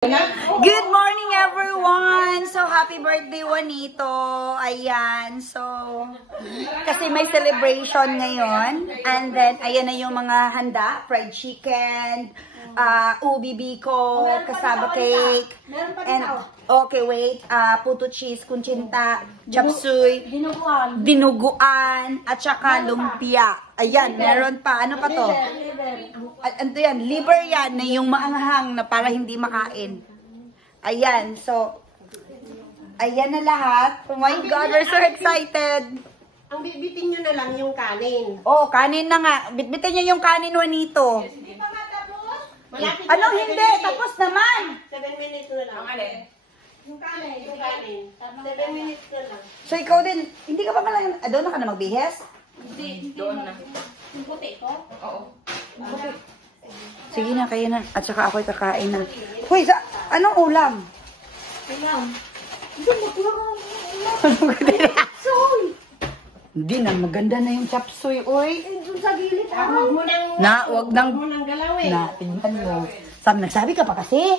Good morning everyone! So happy birthday Juanito! Ayan, so kasi may celebration ngayon. And then ayan na yung mga handa, fried chicken, ubi biko, kasaba cake. And okay, wait, puto cheese, kunchinta, chapsuy, dinuguan, at saka lumpia. Ayan, meron pa. Ano pa to? Ano yan? Liver yan na yung maanghang na para hindi makain. Ayan, so ayan na lahat. Oh my God, we're so excited. Ang bitbitin nyo na lang yung kanin. Oh, kanin na nga. Bitbitin nyo yung kanin, Juanito. Hindi pa nga tapos? Ano hindi? Tapos naman. 7 minutes na lang. Ang alin? Yung kanin. Yung kanin. 7 minutes na lang. So ikaw din, hindi ka pa malang, doon na ka na magbihes? Hindi. Doon na. Yung puti ko? Oo. Sige na, kaya na. At saka ako'y kakain na. Hoy, anong ulam? Ulam. Hindi na, maganda na yung chapsuy, oy. Doon sa gilid. Huwag nang galawin. Na, tingnan mo. Nagsabi ka pa kasi.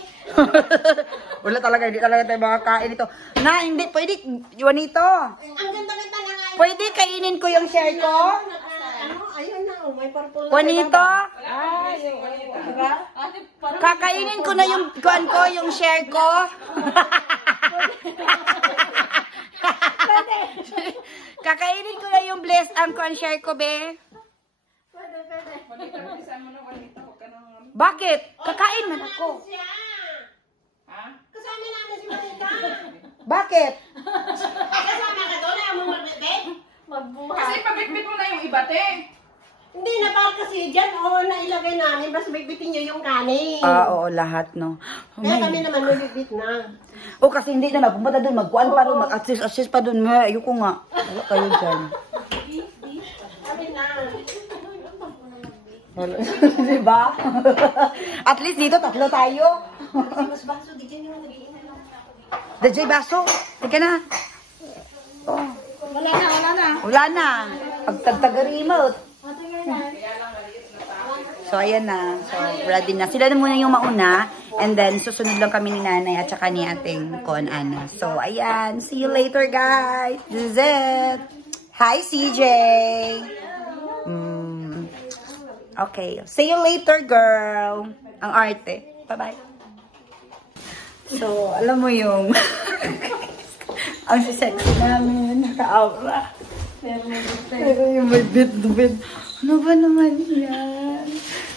Wala talaga, hindi talaga tayo makakain ito. Na, hindi, pwede, Juanito. Ang ganda-ganda na nga. Pwede kainin ko yung share ko? Ayun na, may purple na. Juanito? Diba? Kakainin ko na yung kuan ko, yung share ko. Kakainin ko na yung blessed ang kuan share ko, be. Bakit? Kakain man ako. Ha? Kasama namin si Marita. Bakit? Kasama ka doon, ayaw mo magbitbit? Magbuhat. Kasi pabitbit mo na yung iba, te. Hindi na pa kasi dyan, nailagay namin, basta bitbitin nyo yung kanin. Oo, lahat, no. Kaya kami naman nabitbit na. Kasi hindi na pumunta doon, magkuan pa doon, mag-assist pa doon. Ayoko nga. Wala kayo dyan. Kami na. Diba? At least dito, tatlo tayo. Mas baso, di dyan yung naging na lang. DJ Baso, tika na. Oh. Wala na. Pagtagtaga remote. So, ayan na. So, ready na. Sila na muna yung mauna. And then, susunod lang kami ni nanay at saka ni ating Con Ana. So, ayan. See you later, guys. This is it. Hi, CJ. Okay. See you later, girl. Ang arte. Bye-bye. So, alam mo yung ang sexy namin, naka-aura. Pero yung may bit-bit. Ano ba naman yan?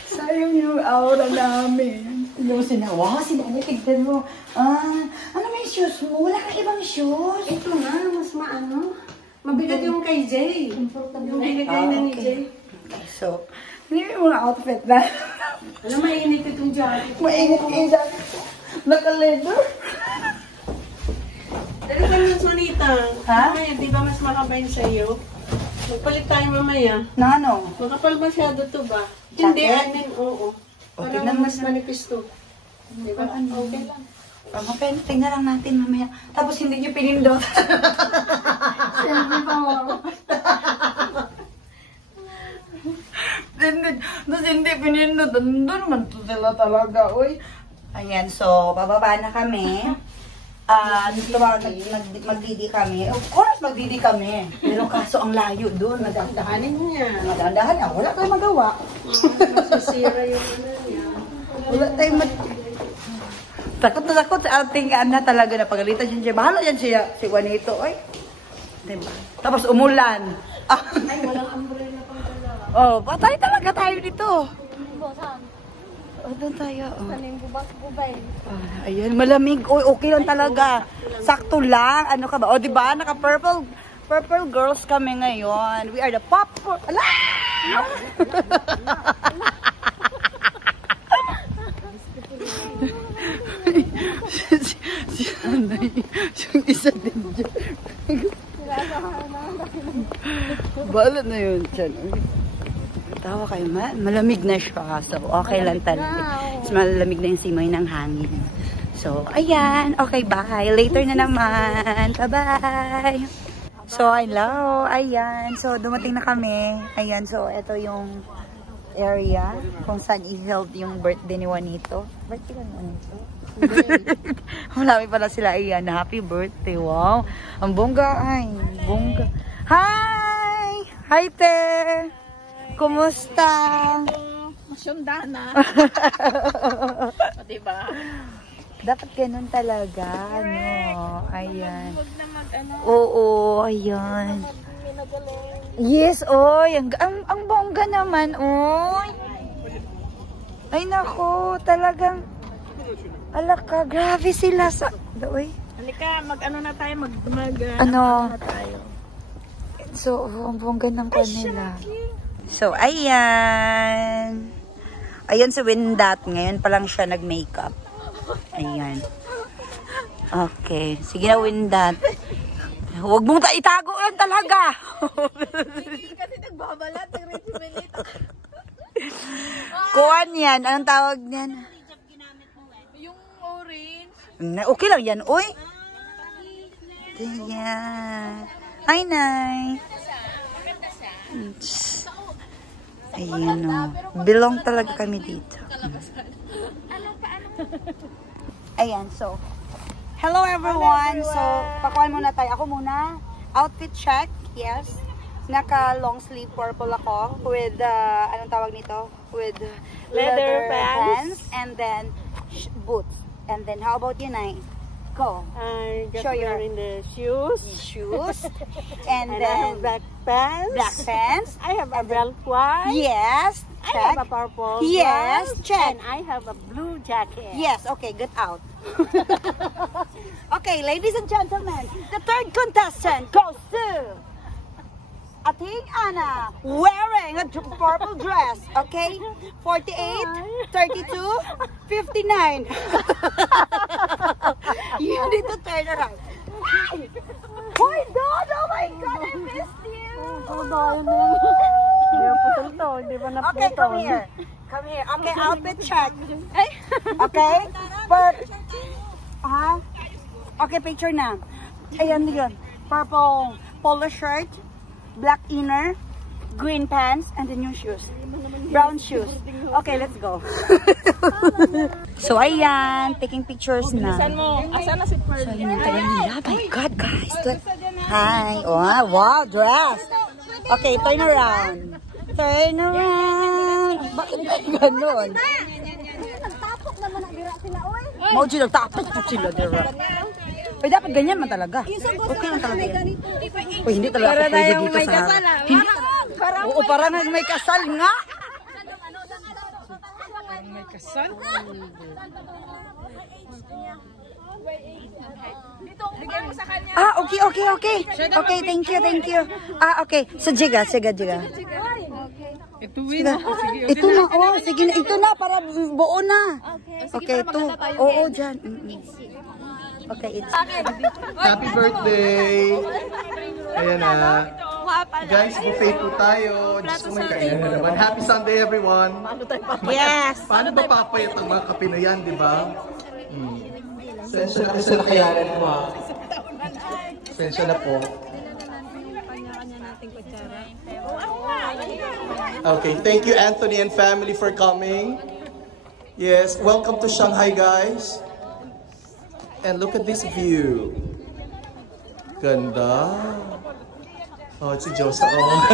Sayang yung aura namin. Hindi mo sinawa. Sinabi, tignan mo. Ano may shoes mo? Wala kang ibang shoes. Ito nga, mas maano. Mabigat yung kay Jay. Yung binigay na ni Jay. Okay, so, hindi mo mga outfit na. Alam, mainit itong jacket. Mainit yung jacket. Naka-leather. Pero ganun, Sonita. Ha? Mamaya, di ba mas makabayin sa'yo? Magpalit tayo mamaya. Na ano? Makapal masyado to ba? Jacket? Hindi, oo. Okay Parang naman mas manipis to. Di ba? Okay lang. Okay, tingnan lang natin mamaya. Tapos hindi nyo pinindot. Siyempre pa mo. Hindi pinindot. Doon naman to sila talaga, uy. Ayan, so, bababa na kami. Magdidi kami. Of course, magdidi kami. Pero kaso ang layo doon. Dahanin niya. Dahan-dahan niya. Wala tayong magawa. Masisira yung ano niya. Wala tayong Takot na takot sa ating ana talaga na pagalitan siya. Bahala yan siya, si Juanito. Oy. Diba? Tapos umulan. Ay, walang umbrella pang dalawa. Patay talaga tayo dito. Doon tayo. Saling bubas-bubay. Ayan, malamig. Uy, okay lang talaga. Sakto lang. Ano ka ba? Diba? Naka-purple girls kami ngayon. We are the pop. Ala! si Anay. Yung isa din dyan. Balat na yun dyan. Tawa kayo, malamig na siya. So, okay lang talaga. Mas malamig na yung simoy ng hangin. So, ayan. Okay, bye. Later na naman. Bye-bye. So, hello. Ayan. So, dumating na kami. Ayan. So, ito yung area kung saan i-held yung birthday ni Juanito. Birthday ni Juanito? Malami pala sila. Ayan, happy birthday. Wow. Ang bongga. Ay, bongga. Hi! Hi, te! Kumusta? Masyundana. Diba? Dapat ganun talaga, no? Ayan. Huwag na mag-ano. Oo, ayan. Yes, oy. Ang bongga naman, oy. Ay, nako. Talagang, alaka, grabe sila sa, oy. Halika, mag-ano na tayo, Ano? na tayo. So, ang bongga ng kanila. So, ayan. Ayan si Windat. Ngayon pa lang siya nag-makeup. Ayan. Okay. Sige na, Windat. Huwag mong itago yan talaga. Kasi nagbabalat, nag-rejuvenate. Kuwan yan. Anong tawag niyan? Yung orange. Okay lang yan, uy. Ayan. Hi, Nay. Ayan, o. Belong talaga kami dito. Ayan, so. Hello, everyone. So, pakuhan muna tayo. Ako muna. Outfit check. Yes. Naka long sleeve purple ako with, anong tawag nito? With leather pants. And then, boots. And then, how about you, Nay? Go. Just Show your wearing the shoes. shoes. And And I then, have black pants. black pants. I have a belt white. Yes. I Check. have a purple Yes, blouse, check. And I have a blue jacket. Yes, okay, get out. Okay, ladies and gentlemen, the third contestant goes to Ating Ana, wearing a purple dress, okay? 48, 32, 59. You need to turn around. Hoy, Don! Oh my God, I missed you! Hindi ba Okay, come here. Come here. Okay, outfit check. Okay? Okay, picture na. Ayan yun. Purple polo shirt, black inner, green pants, and then yung shoes. Brown shoes. Okay, let's go. So, ayan. Taking pictures na. Asan mo? Asan na si Pearl? So, yun yung tagal nila. Oh my God, guys. Hi. Oh, wow, dress. Okay, turn around. Turn around. Bakit ba ganun? Nagtapok naman na gira sila, oy. Mauji, nagtapos po sila, diba? Uy, dapat ganyan man talaga. Okay lang talaga yan. Uy, hindi talaga ako pwede dito sa... Hindi. Oo, parang may kasal nga. May kasal? Dito, bigay mo sa kanya. Okay. Okay, thank you. Okay. So, jiga. Ito win. Sige. Ito na, sige na. Ito na, para buo na. Okay, ito. Oo, dyan. Okay, it's... Happy birthday! Ayan na. Guys, buffet po tayo. Diyos ko, may kainan na naman. Happy Sunday, everyone! Yes! Paano ba papayat ang mga kape na yan, di ba? Sensya na kasi nakayanan mo, ha? Sensya na po. Okay, thank you, Anthony and family, for coming. Yes, welcome to Shanghai, guys. And look at this view. Ganda. Oh, it's si Josa. Oh.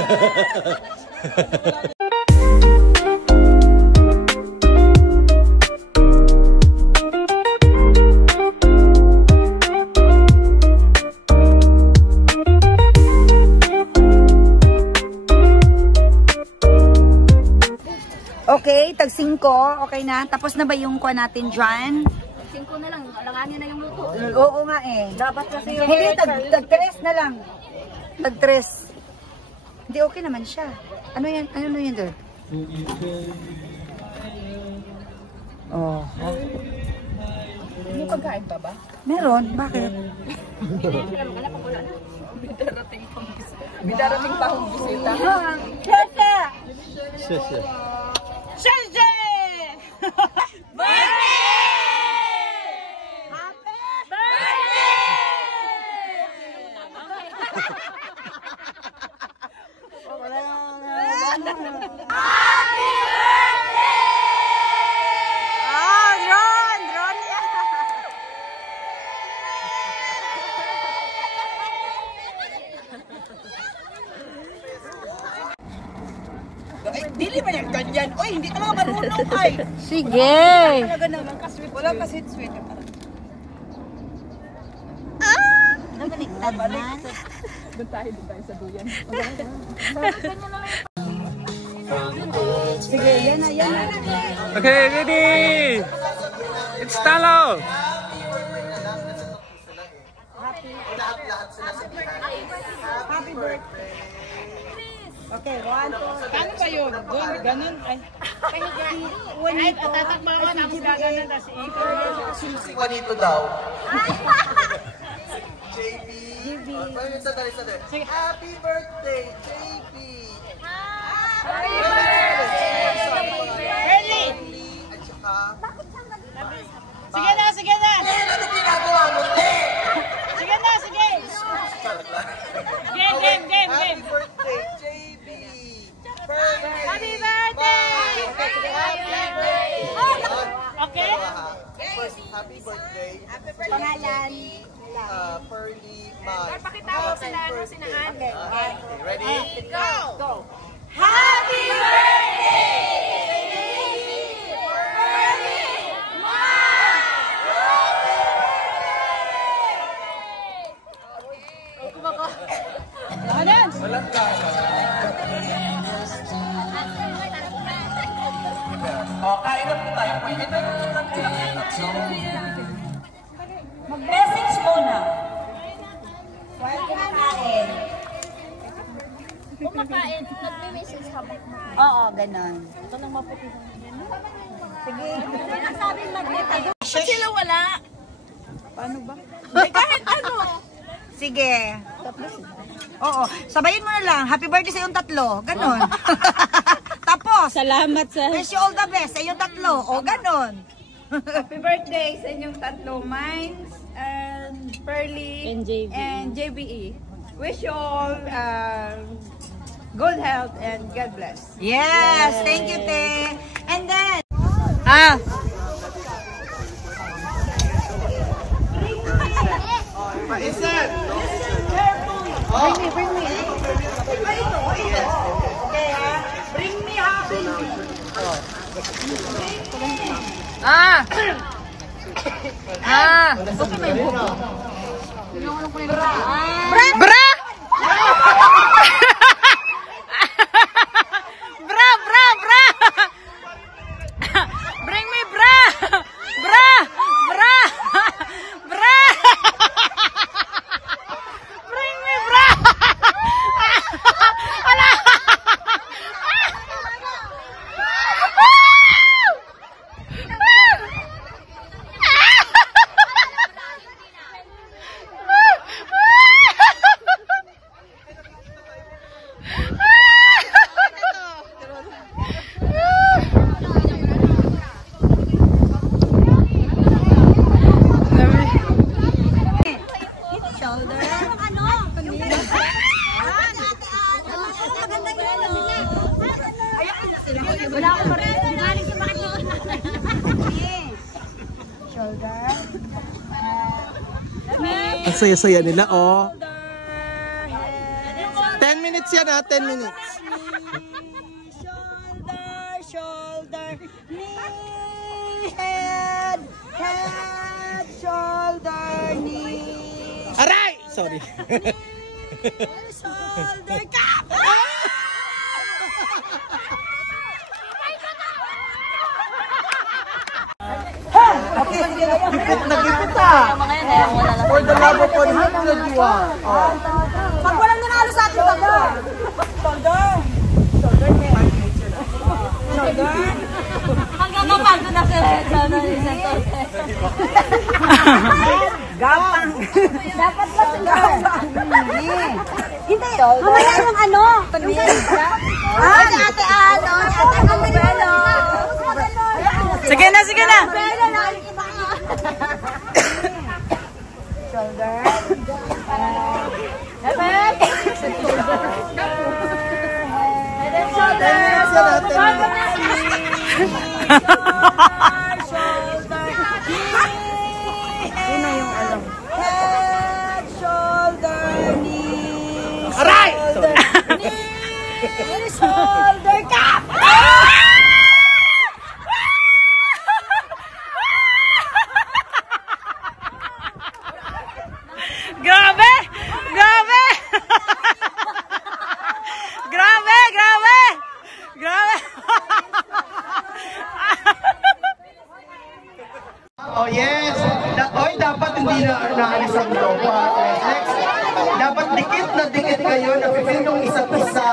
Okay, tag 5. Okay na. Tapos na ba yung kuha natin dyan? 5 na lang, alanganin na yung luto. Oo nga eh. Dapat kasi yung... Hindi, tag 3 na lang. Tag 3. Hindi, okay naman siya. Ano yan? Ano yan doon? Oh. May pagkain pa ba? Meron? Bakit? May darating pa akong bisita. Sheshe! Sheshe. Sheshe! Ron! Dili ba yan ganyan? Uy, hindi talaga marunong ay. Sige. Talaga naman kasweet. Wala kasi sweet. Nabaliktad man. Doon tayo sa duyan. Sige, yan na, yan na. Okay, ready? It's Talo! Happy birthday. Okay, 1, 2, 3. Ano ba yun? Doon, ganun. Ay, Tatakbakan ako gaganan na si Iko. Si Juanito daw. JB. Sandali. Happy birthday, JB. Happy birthday! Early! At saka... Sige na, sige na! Ano ginagawa mo, te? Sige na, sige! Game! Happy birthday, JB. Happy birthday! Okay? First, happy birthday. Pangalan. Pearly Mag. Pakita mo sila Ann. Okay, ready? Go! Happy birthday! Kain na po tayo. Mag-message muna. While kumakain. Kumakain, nagme-message habang kumakain. Oo, ganon. Ito nang maputi na yan. Sige. Sinasabing magnetado. ba't sila wala? Paano ba? Kahit ano. Sige. Oo. Sabayin mo na lang. Happy birthday sa iyong tatlo. Ganon. Tapos. Salamat sa... Wish you all the best sa iyong tatlo. O, ganon. Happy birthday sa inyong tatlo. Mines and Pearly And JBE. and JBE. Wish you all good health and God bless. Yes. Thank you, Te. And then. Ang saya-saya nila, oh. 10 minutes yan, ha? 10 minutes. Shoulder, knee, head, shoulder, knee. Aray! Sorry. Shoulder, cap! Okay, sige na yan. Nagipit, ha? For the love of 100 yuan. Oh. Pag walang nanalo sa atin, shoulder. Hanggang kapag na sa Gapang. Dapat ba gapang? Hindi. Mamaya yung ano? Yung ate ano? Ate Gambelo. Sige na, sige na. Shoulder. 'Aray! Shoulder cap! hindi na naalis ang grupo. Next, dapat dikit na dikit kayo na feel yung isa't isa.